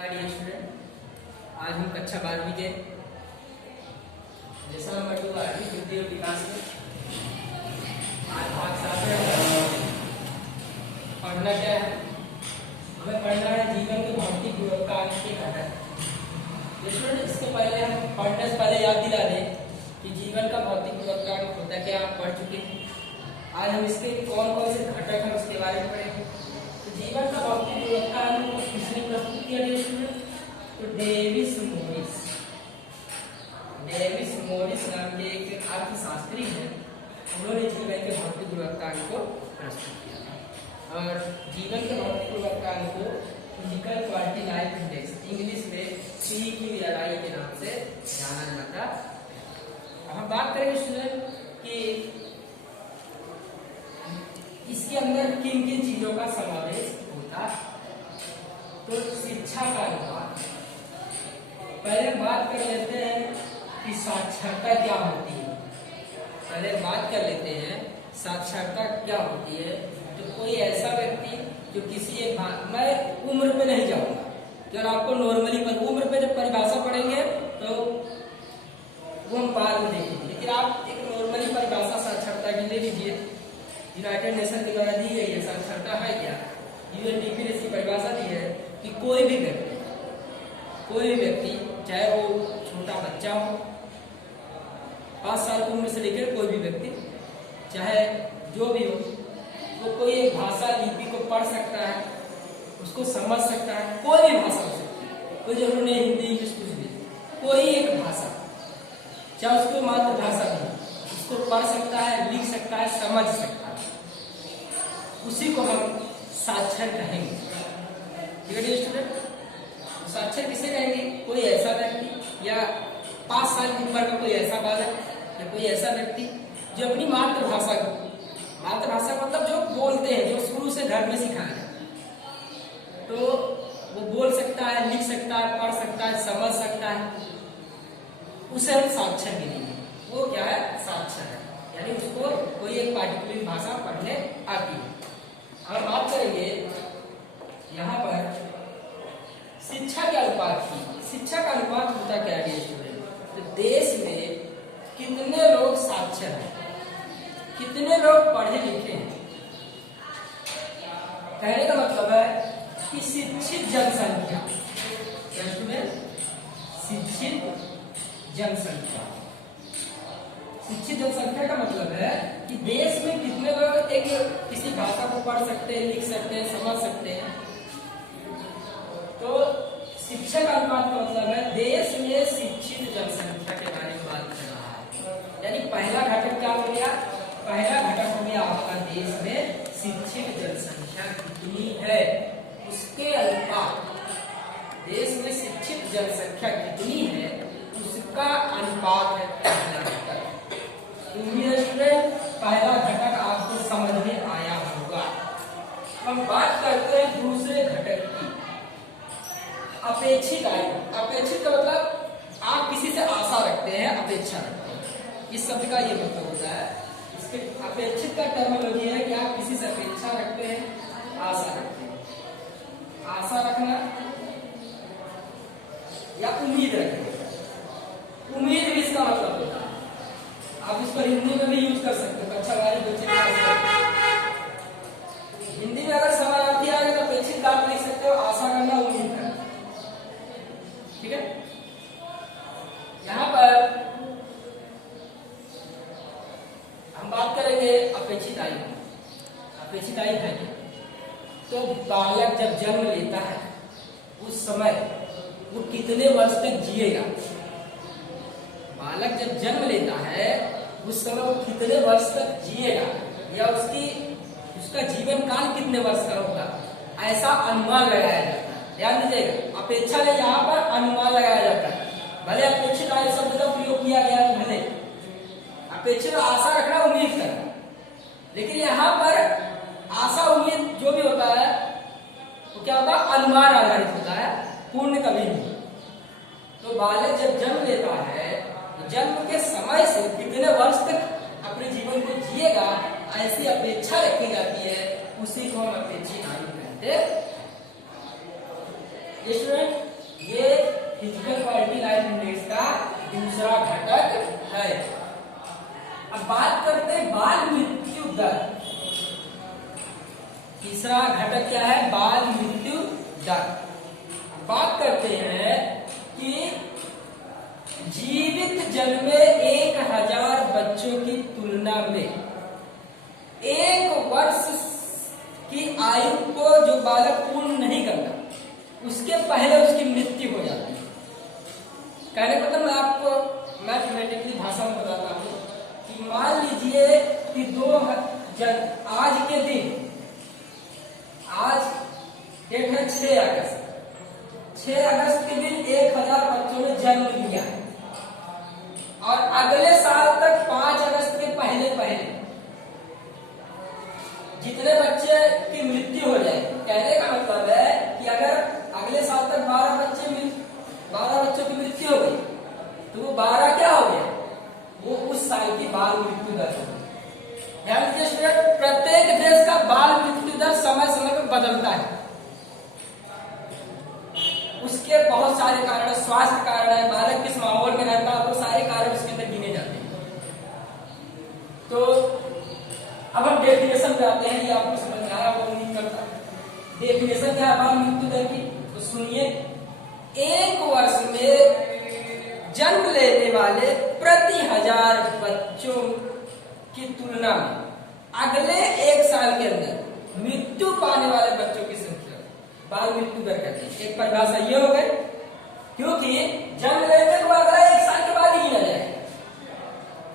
Dear student, आज हम कक्षा 12वीं के लेसन नंबर 2 आर्थिक वृद्धि और विकास में आज भाग 7 में पढ़ना क्या है। हमें पढ़ना है जीवन के भौतिक गुणों का अंश के घटक। स्टूडेंट, इसके पहले हम पढ़ने से पहले याद दिला दें कि जीवन का भौतिक गुणवत्तांक होता क्या, आप पढ़ चुके हैं। आज हम इसके कौन कौन से घटक हैं उसके बारे में पढ़ेंगे। तो जीवन का भौतिक गुणवत्तांक को किसने प्रस्तुत किया स्टूडेंट? तो डेविस मोरिस नाम के एक अर्थशास्त्री हैं, उन्होंने जीवन के भौतिक गुणवत्तांक को प्रस्तुत किया था। और जीवन के भौतिक गुणवत्तांक को physical quality life index, English में CQLI के नाम से जाना जाता है। हम बात करेंगे स्टूडेंट कि इसके अंदर किन किन चीजों का समावेश होता है। तो शिक्षा का अनुपात, पहले बात कर लेते हैं कि साक्षरता क्या होती है। पहले बात कर लेते हैं साक्षरता क्या होती है। तो कोई ऐसा व्यक्ति जो किसी एक मैं उम्र पे नहीं जाऊंगा, क्योंकि आपको नॉर्मली पर उम्र पे जब परिभाषा पढ़ेंगे तो वो हम बाद में देखेंगे, लेकिन आप एक नॉर्मली परिभाषा साक्षरता की ले लीजिए। यूनाइटेड नेशन के द्वारा दी गई है साक्षरता है क्या। UNDP ने इसकी परिभाषा दी है कि कोई भी व्यक्ति चाहे वो छोटा बच्चा हो, 5 साल की उम्र से लेकर कोई भी व्यक्ति चाहे जो भी हो, वो कोई एक भाषा लिपि को पढ़ सकता है, उसको समझ सकता है। कोई भी भाषा हो सकती है, कोई जरूर नहीं हिंदी इंग्लिश कुछ भी, कोई एक भाषा, चाहे उसको मातृभाषा भी, उसको पढ़ सकता है, लिख सकता है, समझ सकता है, उसी को हम साक्षर कहेंगे। ठीक है स्टूडेंट, साक्षर किसे कहेंगे? कोई ऐसा व्यक्ति या 5 साल की उम्र का कोई ऐसा बालक या कोई ऐसा व्यक्ति जो अपनी मातृभाषा मतलब जो बोलते हैं, जो शुरू से घर में सिखाया है, तो वो बोल सकता है, लिख सकता है, पढ़ सकता है, समझ सकता है, उसे हम साक्षर गिनेंगे। वो क्या है? साक्षर है, यानी उसको कोई एक पार्टिकुलर भाषा पढ़ने आती है। हम बात करेंगे यहाँ पर शिक्षा के अनुपात की। शिक्षा का अनुपात होता क्या है स्टूडेंट? तो देश में कितने लोग साक्षर हैं, कितने लोग पढ़े लिखे हैं। कहने का मतलब है कि शिक्षित जनसंख्या, शिक्षित जनसंख्या। शिक्षित जनसंख्या का मतलब है कि देश में कितने लोग एक किसी भाषा को पढ़ सकते हैं, लिख सकते हैं, समझ सकते हैं। तो शिक्षा का अनुपात का मतलब है देश में शिक्षित जनसंख्या के बारे में बात कर रहा है। यानी पहला घटक क्या हो गया? पहला घटक हो गया आपका देश में शिक्षित जनसंख्या कितनी है, उसके अनुपात। देश में शिक्षित जनसंख्या कितनी है उसका अनुपात है पहला घटक। पहला घटक आपको समझ में आया होगा। हम बात करते हैं दूसरे घटक की, अपेक्षित आयु। अपेक्षित का मतलब आप किसी से आशा रखते हैं, अपेक्षा रखते हैं, इस शब्द का ये मतलब होता है। इसके अपेक्षित का टर्मिनोलॉजी है कि आप किसी से अपेक्षा रखते हैं, आशा रखते हैं। आशा रखना या उम्मीद रखना, उम्मीद भी इसका मतलब होता है। आप इसको हिंदी में भी यूज कर सकते हो। अच्छा, हमारे बच्चे हिंदी में अगर समानार्थी आ गया तो अपेक्षित आप लिख सकते हो, आशा करना, उम्मीद करना। ठीक है, यहां पर हम बात करेंगे अपेक्षित आयु। अपेक्षित आयु है तो बालक जब जन्म लेता है उस समय वो कितने वर्ष तक जिएगा। बालक जब जन्म लेता है उस समय वो कितने वर्ष तक जिएगा, या उसका जीवन काल कितने वर्ष का होगा, ऐसा अनुमान लगाया जाता है। ध्यान दीजिएगा, अपेक्षा में यहाँ पर अनुमान लगाया जाता है। भले अपेक्षित आयु शब्द का प्रयोग किया गया, भले अपेक्षित आशा रखना, उम्मीद करना, लेकिन यहाँ पर आशा उम्मीद जो भी होता है वो क्या होता है? अनुमान आधारित होता है, पूर्ण कभी नहीं। तो बालक जब जन्म लेता है, जन्म के समय से कितने वर्ष तक अपने जीवन को जिएगा, ऐसी अपेक्षा रखी जाती है, उसी को हम अपेक्षित आयु कहते हैं। Student, physical quality life index का दूसरा घटक है। अब बात करते हैं बाल मृत्यु दर। तीसरा घटक क्या है? बाल मृत्यु दर। बात करते हैं कि जीवित जन्मे 1000 बच्चों की तुलना में 1 वर्ष की आयु को जो बालक पूर्ण नहीं करता उसके पहले उसकी मृत्यु हो जाती है। कहने को तो मैं आपको मैथमेटिकली भाषा में बताता हूँ कि मान लीजिए कि आज के दिन, आज डेट है 6 अगस्त, 6 अगस्त के दिन 1000 बच्चों ने जन्म लिया और अगले साल तक 5 अगस्त के पहले जितने बच्चे की मृत्यु हो जाए। कहने का मतलब है कि अगर अगले साल तक 12 बच्चों की मृत्यु हो गई तो वो 12 क्या हो गया? वो उस साल की बाल मृत्यु दर हो गई। ध्यान दीजिए, प्रत्येक देश का बाल मृत्यु दर समय समय पर बदलता है। उसके बहुत सारे कारण, स्वास्थ्य कारण है, बालक किस माहौल में रहता है, वो सारे कारण उसके अंदर गिने जाते हैं। तो अब हम डेफिनेशन पे आते हैं। ये आपको समझ में आया वो उम्मीद करता है। डेफिनेशन क्या है बाल मृत्यु दर की? तो सुनिए, 1 वर्ष में जन्म लेने वाले प्रति 1000 बच्चों की तुलना में अगले 1 साल के अंदर मृत्यु पाने वाले बच्चों की संख्या बाल मृत्यु दर कहते हैं। एक परिभाषा ये हो गई, क्योंकि जन्म लेने के बाद अगला 1 साल के बाद ही गिना जाएगा।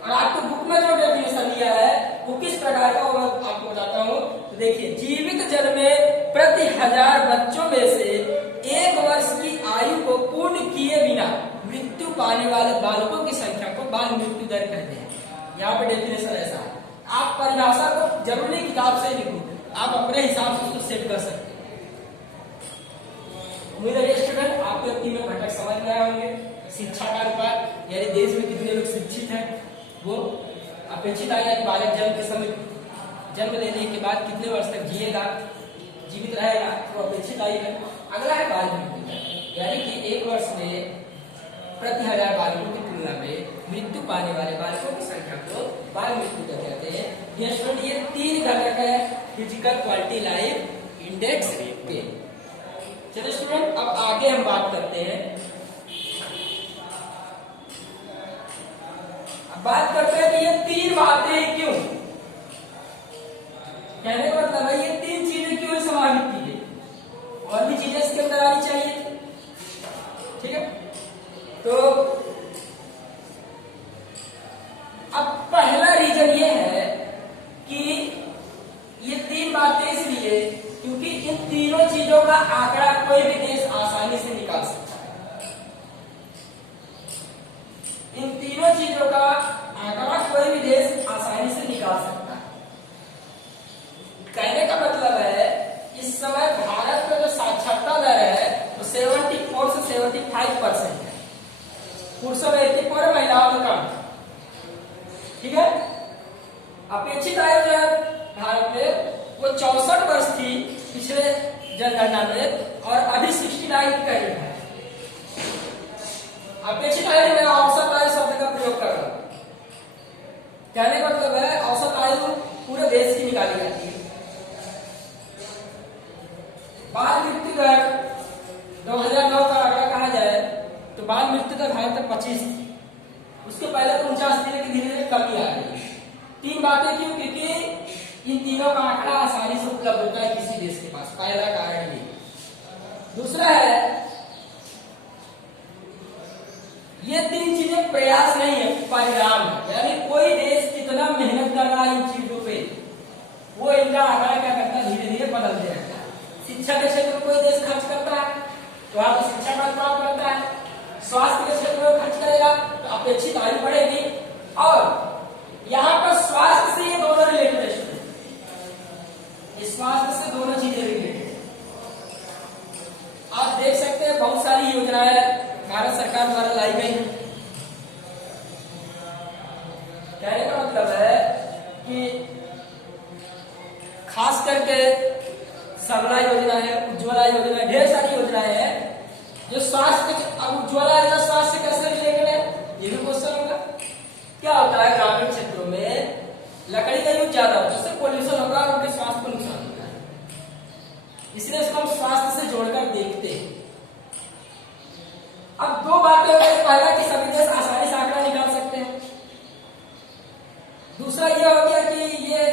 और आपको बुक में जो डेफिनेशन दिया है वो किस प्रकार का, मैं आपको बताता हूँ। तो देखिए, जीवित जन्मे प्रति 1000 बच्चों में से 1 वर्ष की आयु को पूर्ण किए बिना मृत्यु पाने वाले बालकों की संख्या को बाल मृत्यु दर कहते हैं। यहाँ पे डेफिनेशन ऐसा है। आप परिभाषा को जरूरी किताब से लिखो, आप अपने हिसाब से उसको सेट कर सकते हैं। उम्मीद है स्टूडेंट आपके 3 घटक समझ में आए होंगे। शिक्षा का अनुपात, यानी देश में कितने लोग शिक्षित हैं, वो अपेक्षित आयु कि बालक जन्म लेने के बाद कितने वर्ष तक जिएगा, जीवित रहेगा, तो अपेक्षित आयु है। अगला है बाल मृत्यु दर, यानी कि 1 वर्ष में प्रति 1000 बालकों की तुलना में मृत्यु पाने वाले बालकों की संख्या को बाल मृत्यु दर कहते हैं। ये 3 घटक है फिजिकल क्वालिटी लाइफ इंडेक्स के। चलिए स्टूडेंट, अब आगे हम बात करते हैं। बात करते हैं कि ये 3 बातें क्यों, कहने का मतलब है ये 3 चीजें क्यों समाहित की गई, और भी चीजें इसके अंदर आनी चाहिए। ठीक है, तो अब पहला रीजन ये है कि ये 3 बातें इसलिए क्योंकि इन तीनों चीजों का आंकड़ा कोई भी देश आसानी से निकाल सकता है। इन तीनों चीजों का आंकड़ा कोई भी देश आसानी से निकाल सकता है। कहने का मतलब है इस समय भारत में जो साक्षरता दर है वो 74 से 75% है। पुरुषों में 84, महिलाओं में कम। ठीक है, अपेक्षित आयु जो है भारत में वो 64 वर्ष थी पिछले जनगणना में, और अभी 69 करीब है। अपेक्षित आयु में औसत आयु शब्द का प्रयोग कर रहा हूं। कहने का मतलब है औसत आयु पूरे देश की निकाली जाती है। बाल मृत्यु दर 2009 का आंकड़ा कहा जाए तो बाल मृत्यु दर भारत में 25 थी। उसके पहले तो 49 थी, लेकिन धीरे धीरे कमी आ गई। 3 बातें क्यों? क्योंकि इन तीनों का आंकड़ा आसानी से उपलब्ध होता है किसी देश के पास, पहला कारण ये। दूसरा है ये 3 चीजें प्रयास नहीं है, परिणाम है। यानी कोई देश कितना मेहनत कर रहा है इन चीजों पे, वो इनका आंकड़ा क्या करता है, धीरे धीरे बदलते रहता है। शिक्षा के क्षेत्र में कोई देश खर्च करता है तो वहां पर शिक्षा का अनुपात बढ़ता है। स्वास्थ्य के क्षेत्र में खर्च करेगा तो अपेक्षित आयु बढ़ेगी। और यहाँ पर स्वास्थ्य से ये दोनों रिलेटेड है, स्वास्थ्य से दोनों चीजें रिलेटेड। आप देख सकते हैं बहुत सारी योजनाएं भारत सरकार द्वारा लाई गई हैं। कहने का मतलब है कि खास करके सबला योजना है, उज्ज्वला योजना है, ढेर सारी योजनाएं हैं जो स्वास्थ्य, अब उज्ज्वला योजना स्वास्थ्य से कैसे रिलेटेड है, ये भी क्वेश्चन होगा। क्या होता है, ग्रामीण क्षेत्रों में लकड़ी का यूज ज्यादा होता है, उससे पोल्यूशन होगा और उनके स्वास्थ्य को नुकसान होता है, इसलिए इसको हम स्वास्थ्य से जोड़कर देखते हैं। अब दो बातें हो गई, पहला कि सभी देश आसानी से आंकड़ा निकाल सकते हैं, दूसरा यह हो गया कि ये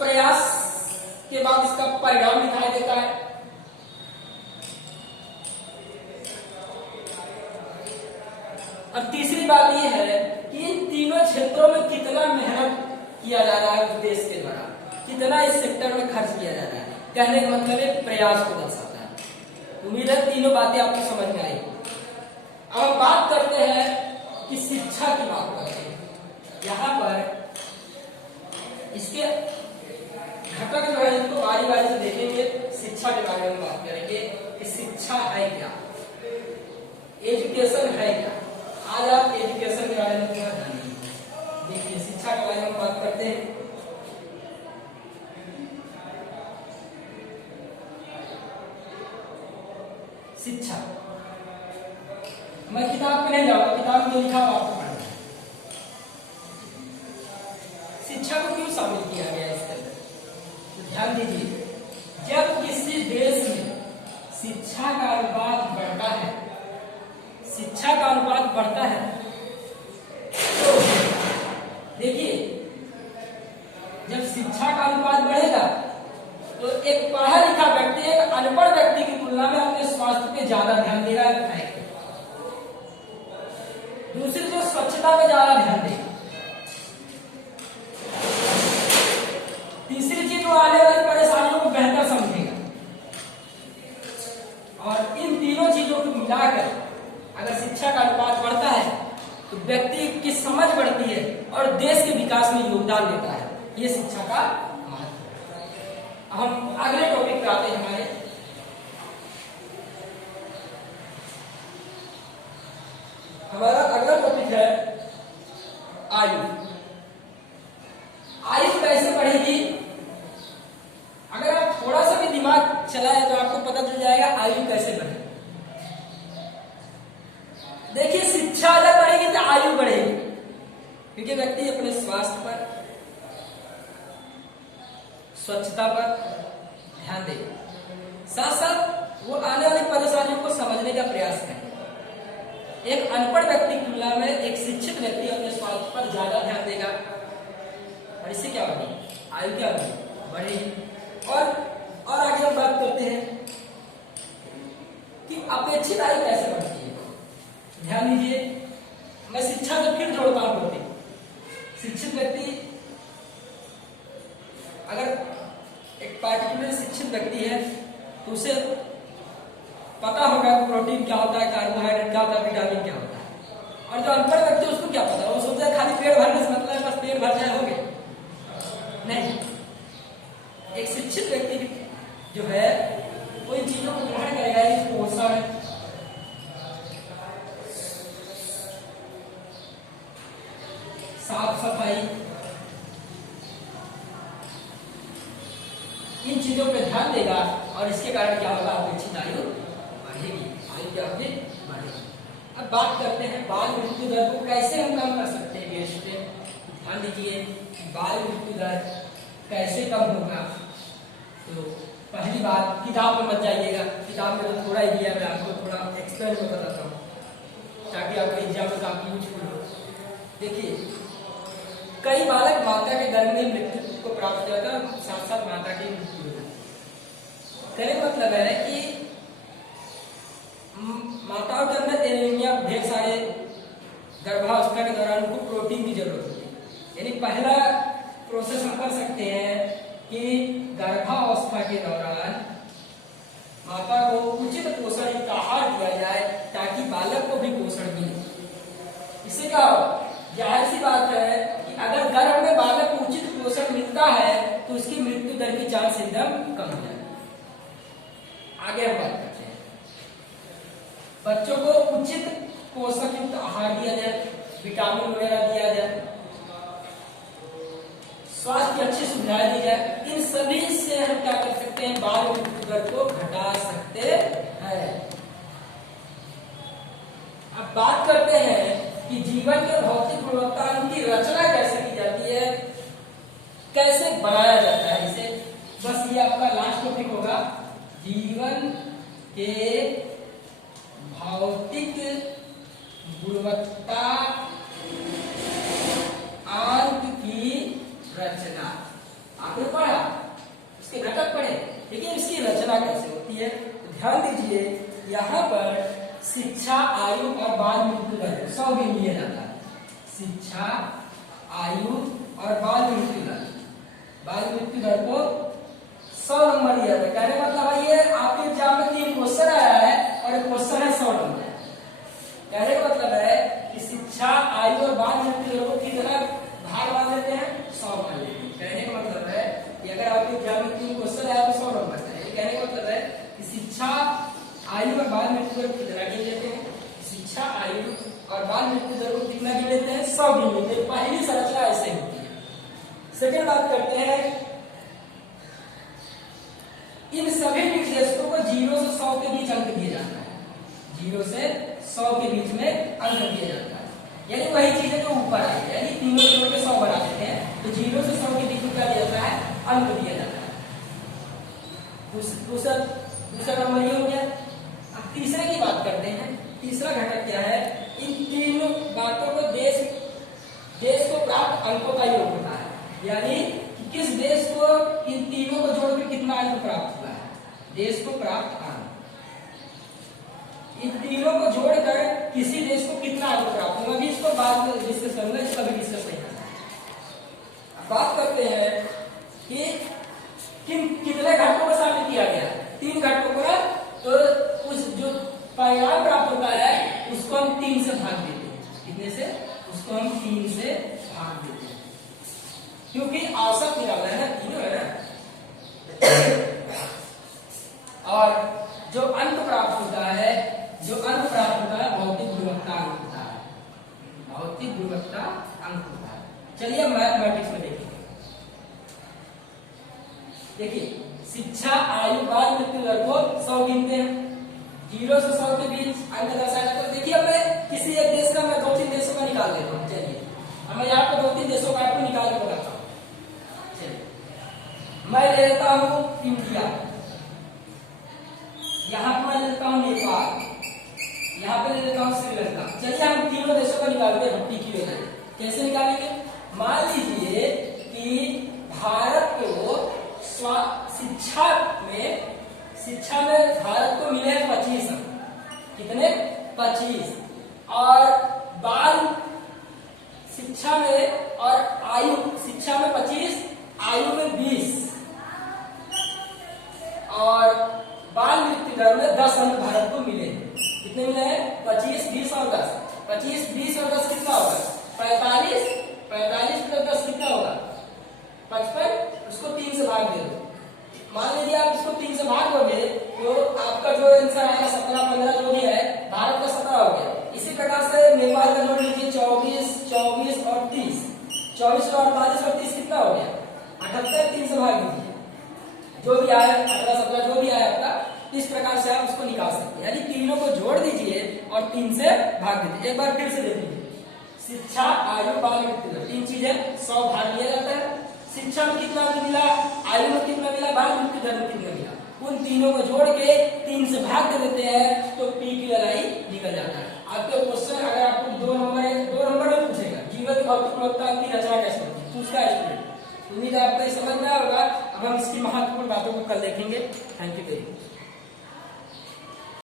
प्रयास के बाद इसका परिणाम दिखाई देता है। और तीसरी बात यह है कि इन तीनों क्षेत्रों में कितना मेहनत किया जा रहा है उस देश के द्वारा, कितना इस सेक्टर में खर्च किया जा रहा है, कहने का मतलब है प्रयास को दर्शाता है। उम्मीद है तीनों बातें आपको समझ में आई। अब हम बात करते हैं कि शिक्षा की बात करते हैं। यहाँ पर इसके घटक जो है इनको बारी बारी से देखेंगे, शिक्षा के बारे में बात करेंगे कि शिक्षा है क्या, एजुकेशन है क्या। आज आप एजुकेशन के बारे में थोड़ा जानिए। देखिए शिक्षा के बारे में बात करते हैं। शिक्षा, मैं किताब पे नहीं जाऊंगा, किताब में लिखा हुआ आपको पढ़ना है। शिक्षा को क्यों शामिल किया गया इसके अंदर, तो ध्यान दीजिए, जब किसी देश में शिक्षा का अनुपात बढ़ता है, शिक्षा का अनुपात बढ़ता है, तो देखिए जब शिक्षा का अनुपात बढ़ेगा तो एक पढ़ा लिखा व्यक्ति एक अनपढ़ व्यक्ति की तुलना में अपने स्वास्थ्य पे ज्यादा ध्यान देगा, दूसरी जो स्वच्छता पे ज्यादा ध्यान देगा, तीसरी चीज वो आने वाली परेशानियों को बेहतर समझेगा। और इन तीनों चीजों को मिलाकर अगर शिक्षा का अनुपात बढ़ता है तो व्यक्ति की समझ बढ़ती है और देश के विकास में योगदान देता है। ये शिक्षा का महत्व है। हम अगले टॉपिक पे आते हैं। हमारा अगला टॉपिक है आयु। आयु कैसे बढ़ेगी, अगर आप थोड़ा सा भी दिमाग चलाए तो आपको पता चल जाएगा आयु कैसे बढ़ेगी। देखिए शिक्षा अगर बढ़ेगी तो आयु बढ़ेगी, क्योंकि व्यक्ति अपने स्वास्थ्य पर, स्वच्छता पर ध्यान देगा, साथ साथ वो आने वाली परेशानियों को समझने का प्रयास करें। एक अनपढ़ व्यक्ति की तुलना में एक शिक्षित व्यक्ति अपने स्वास्थ्य पर ज्यादा ध्यान देगा और इससे क्या बढ़ेगी, आयु क्या बढ़ेगी। और आगे हम बात करते हैं कि अपेक्षित आयु कैसे बढ़ती है। ध्यान दीजिए, मैं शिक्षा से फिर जोड़ता हूं टॉपिक। शिक्षित व्यक्ति, अगर एक पार्टिकुलर शिक्षित व्यक्ति है तो उसे पता होगा प्रोटीन क्या होता है, कार्बोहाइड्रेट क्या होता है, विटामिन क्या होता है। और जो अनपढ़ व्यक्ति है उसको क्या पता, वो सोचता है खाली पेट भरने से मतलब है, बस पेट भर जाए हो गया। नहीं, एक शिक्षित व्यक्ति जो है वो इन चीजों को ग्रहण करेगा, पोषण, साफ सफाई, इन चीजों पे ध्यान देगा और इसके कारण क्या होगा, अपेक्षित आयु बढ़ेगी, आयु क्या होगी, बढ़ेगी। अब बात करते हैं बाल मृत्यु दर को कैसे हम कम कर सकते हैं। गेस्ट पे ध्यान दीजिए, बाल मृत्यु दर कैसे कम होगा। तो पहली बात, किताब में मत जाइएगा, किताब में तो थोड़ा ही दिया, मैं आपको थोड़ा एक्सप्लेन में बताता हूँ ताकि आपको एग्जाम में काफी यूजफुल हो। देखिए कई बालक माता के गर्भ में मृत्यु को प्राप्त होता है, साथ साथ माता की मृत्यु हो जाती है। कहने का मतलब है कि माताओं के अंदर एनीमिया, ढेर सारे गर्भावस्था के दौरान उनको प्रोटीन की जरूरत होती है। यानी पहला प्रोसेस हम कर सकते हैं कि गर्भावस्था के दौरान माता को उचित पोषण युक्त आहार दिया जाए ताकि बालक को भी पोषण मिले। इससे क्या हो, जाहिर सी बात है कि अगर गर्भ में बालक को उचित पोषण मिलता है तो उसकी मृत्यु दर की चांस एकदम कम हो जाए। आगे हम बात करते हैं, बच्चों को उचित पोषक युक्त आहार दिया जाए, विटामिन वगैरह दिया जाए, स्वास्थ्य की अच्छी सुविधाएं दी जाए। इन सभी से हम क्या कर सकते हैं, बाल मृत्यु दर को घटा सकते हैं। अब बात करते हैं कि जीवन के भौतिक गुणवत्ता की रचना कैसे की जाती है, कैसे बनाया जाता है इसे। बस ये आपका लास्ट टॉपिक होगा, जीवन के भौतिक गुणवत्ता अंक की रचना। आपने पढ़ा, उसके घटक पढ़े, ठीक है। इसकी रचना कैसे होती है तो ध्यान दीजिए, यहाँ पर शिक्षा, आयु और बाल मृत्यु दर 100 भी लिया जाता है। शिक्षा, आयु और बाल मृत्यु दर, बाल मृत्यु दर को 100 नंबर दिया जाता है। कहने का मतलब ये आपके एग्जाम में 3 क्वेश्चन आया है और एक क्वेश्चन है 100 नंबर। कहने का मतलब है कि शिक्षा, आयु और बाल मृत्यु दर को कितना भाग मान लेते हैं, 100 मान लेते हैं। कहने का मतलब है कि अगर आपके एग्जाम में 3 क्वेश्चन आया तो 100 नंबर है। कहने का मतलब है कि शिक्षा, आयु और बाल मृत्यु दर को कितना गिन लेते हैं, शिक्षा, आयु और बाल मृत्यु दर को कितना गिन लेते हैं, 100 गिन लेते हैं। पहली संरचना ऐसे होती है। सेकेंड बात करते हैं, इन सभी निर्देशकों को 0 से 100 के बीच अंक दिया जाता है। 0 से 100 के बीच में अंक दिया जाता है, यानी वही चीजें जो ऊपर आई, यानी तीनों जोड़ के 100 बना देते हैं, तो 0 से 100 के बीच में क्या दिया जाता है, अंक दिया जाता है। दूसरा नंबर ये हो गया। अब तीसरे की बात करते हैं। तीसरा घटक क्या है, इन तीनों बातों को देश को प्राप्त अंकों का योग होता है, यानी किस देश को इन तीनों को जोड़कर कितना अंक प्राप्त हुआ है, देश को प्राप्त अंक। इन तीनों को जोड़कर किसी देश को कितना अंक प्राप्त होगा, अभी इसको बाद में डिस्कस करूंगा, इसका भी डिस्कस नहीं करना है। बात करते हैं कि कितने घटकों को शामिल किया गया, 3 घटकों को, तो उस जो परिणाम प्राप्त होता है उसको हम 3 से भाग देते हैं। कितने से, उसको हम 3 से भाग देते हैं, क्योंकि औसत निकालना है ना, तीनों है ना। और जो अंक प्राप्त होता है, भौतिक गुणवत्ता अंक होता है, भौतिक गुणवत्ता अंक होता है। चलिए मैथमेटिक्स में देखिए, शिक्षा, आयु, बाल मृत्यु दर को 100 गिनते हैं, 0 से 100 के बीच अंक दर्शाया जाता है। देखिए, अब मैं किसी एक देश का, मैं 2-3 देशों का निकाल देता हूँ। चलिए, मैं यहाँ पे 2-3 देशों का आपको निकाल के बताता हूँ। चलिए, मैं ले लेता हूँ इंडिया, यहाँ पे मैं ले लेता हूँ नेपाल, यहाँ पे ले लेता हूँ श्रीलंका। चलिए, हम तीनों देशों का निकालते हैं भट्टी की वजह। कैसे निकालेंगे, मान लीजिए कि भारत को शिक्षा में भारत को मिले 25 अंक। कितने, 25। और बाल शिक्षा में और आयु, शिक्षा में 25, आयु में 20 और बाल मृत्यु दर में 10 अंक भारत को मिले। कितने मिले हैं, 25, 20 और 10। 25, 20 और 10 कितना होगा, 45। 45 प्लस 10 कितना होगा, 55। उसको 3 से भाग दे दो। मान लीजिए आप इसको 3 से भाग दोगे तो आपका जो आंसर आएगा 17, 15 जो भी है, भारत का 17 हो गया। इसी प्रकार से नेपाल का जोड़ लीजिए, 24, 24 और 30। 24 और 48 और 30 कितना हो गया, 78। 3 से भाग दीजिए, जो भी आया 18, 17 जो भी आया आपका। इस प्रकार से आप उसको निकाल सकते हैं, यानी तीनों को जोड़ दीजिए और 3 से भाग दीजिए। एक बार फिर से देख लीजिए, शिक्षा, आयु, बाल मृत्यु दर, 3 चीजें 100 भाग लिया जाता है। शिक्षा में कितना मिला, आयु में कितना मिला, बाल मृत्यु दर में कितना मिला, उन तीनों को जोड़ के 3 से भाग दे देते हैं तो पी की लड़ाई निकल जाता है। आपके क्वेश्चन अगर आपको 2 नंबर में पूछेगा, जीवन की भौतिक गुणवत्ता की रचना कैसे होती है, उसका स्टूडेंट। उम्मीद है आपको समझ में आएगा। अब हम इसकी महत्वपूर्ण बातों को कल देखेंगे। Thank you very much.